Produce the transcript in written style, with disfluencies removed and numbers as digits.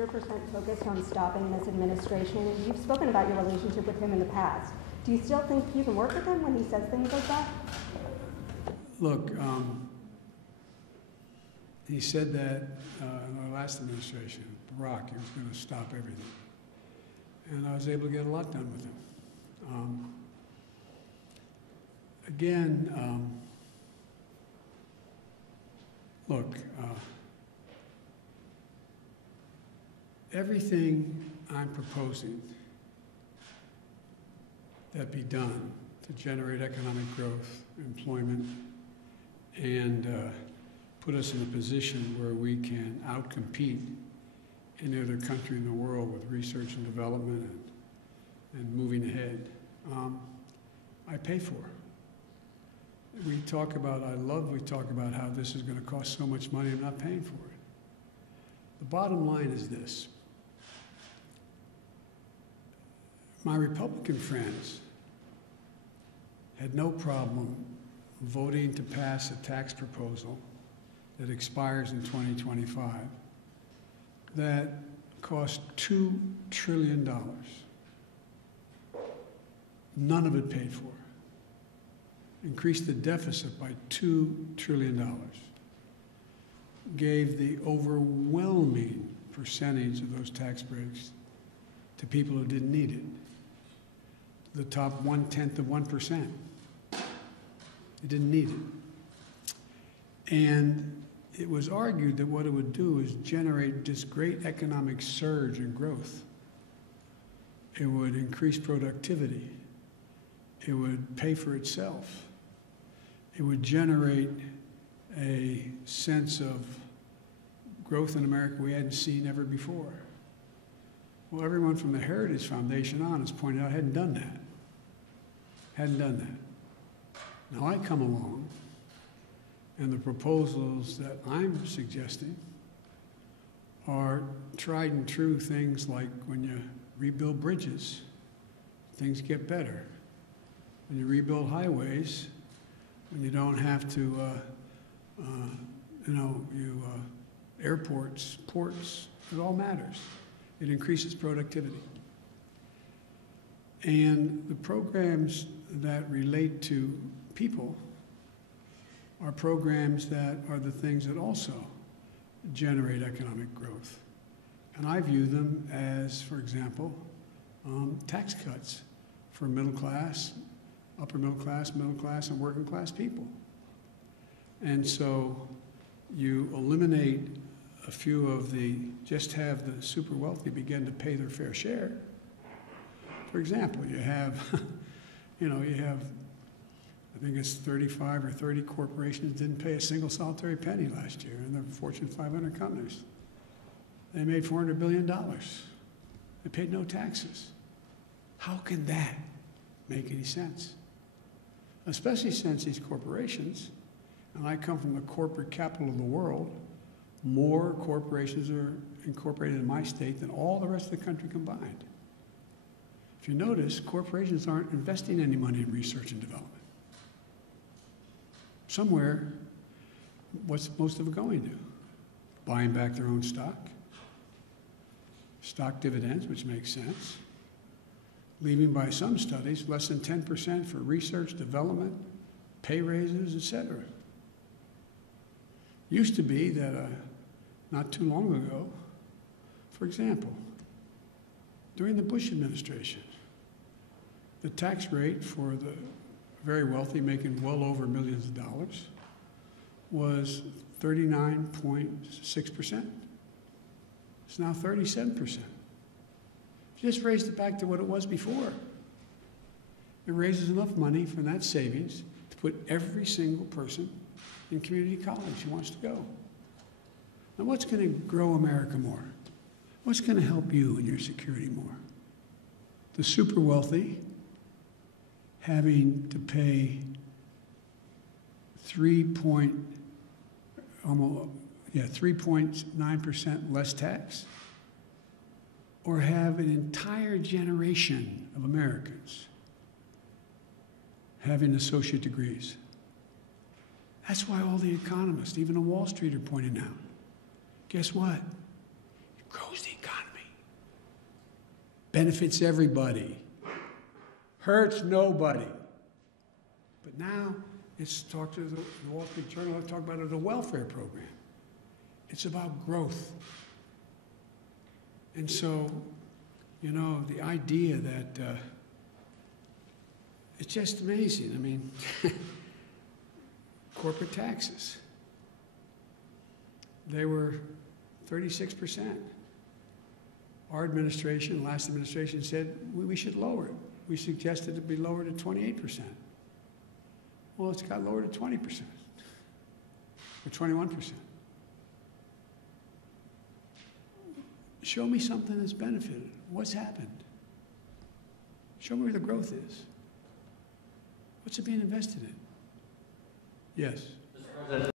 100% focused on stopping this administration. You've spoken about your relationship with him in the past. Do you still think you can work with him when he says things like that? Look, he said that in our last administration, Barack, he was going to stop everything. And I was able to get a lot done with him. Look, everything I'm proposing that be done to generate economic growth, employment, and put us in a position where we can outcompete any other country in the world with research and development and moving ahead, I pay for. We talk about how this is going to cost so much money. I'm not paying for it. The bottom line is this. My Republican friends had no problem voting to pass a tax proposal that expires in 2025 that cost $2 trillion. None of it paid for. Increased the deficit by $2 trillion. Gave the overwhelming percentage of those tax breaks to people who didn't need it. The top 1/10 of 1%. They didn't need it. And it was argued that what it would do is generate this great economic surge and growth. It would increase productivity. It would pay for itself. It would generate a sense of growth in America we hadn't seen ever before. Well, everyone from the Heritage Foundation on has pointed out hadn't done that. Hadn't done that. Now I come along, and the proposals that I'm suggesting are tried and true things like when you rebuild bridges, things get better. When you rebuild highways, when you don't have to, airports, ports, it all matters. It increases productivity. And the programs that relate to people are programs that are the things that also generate economic growth. And I view them as, for example, tax cuts for middle class, upper middle class, and working class people. And so you eliminate a few of just have the super wealthy begin to pay their fair share. For example, you have, I think it's 35 or 30 corporations didn't pay a single solitary penny last year in the Fortune 500 companies. They made $400 billion. They paid no taxes. How can that make any sense? Especially since these corporations, and I come from the corporate capital of the world, more corporations are incorporated in my state than all the rest of the country combined. If you notice, corporations aren't investing any money in research and development. Somewhere, what's most of it going to? Buying back their own stock dividends, which makes sense, leaving by some studies less than 10% for research, development, pay raises, etc. Used to be that not too long ago, for example, during the Bush administration, the tax rate for the very wealthy making well over millions of dollars was 39.6%. It's now 37%. Just raised it back to what it was before. It raises enough money from that savings to put every single person in community college who wants to go. Now, what's going to grow America more? What's going to help you and your security more? The super wealthy having to pay 3.9% less tax, or have an entire generation of Americans having associate degrees. That's why all the economists, even on Wall Street, are pointing out, guess what? grows the economy, benefits everybody, hurts nobody. But now it's talked to the Wall Street Journal, I've talked about it, the welfare program. It's about growth. And so, you know, the idea that it's just amazing. I mean, corporate taxes, they were 36%. Our administration, last administration, said we should lower it. We suggested it be lowered to 28%. Well, it's got lowered to 20%, or 21%. Show me something that's benefited. What's happened? Show me where the growth is. What's it being invested in? Yes.